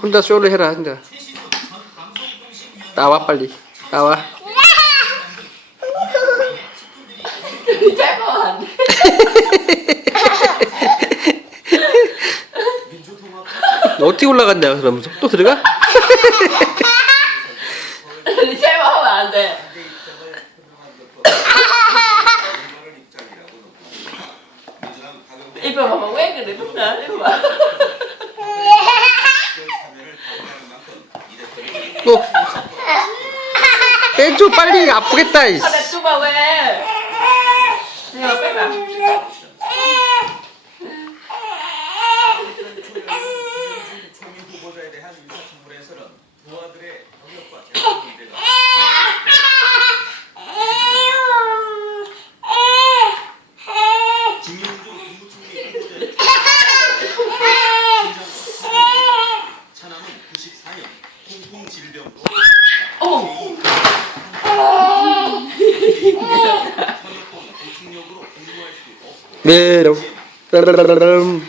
혼자 쇼를 해라 혼자 나와 빨리 나와 너 어떻게 올라간다 그러면서 또 들어가? 짧아 하면 안 돼. 이봐 봐봐 왜 그래 누나 이봐. 또 빼줘 빨리 아프겠다 이씨. 하나 뚜봐 왜? 내가 빼봐. 공풍질병으로 어머. 현역권 대통령으로 공무할 수 없고 메롱 따라라라람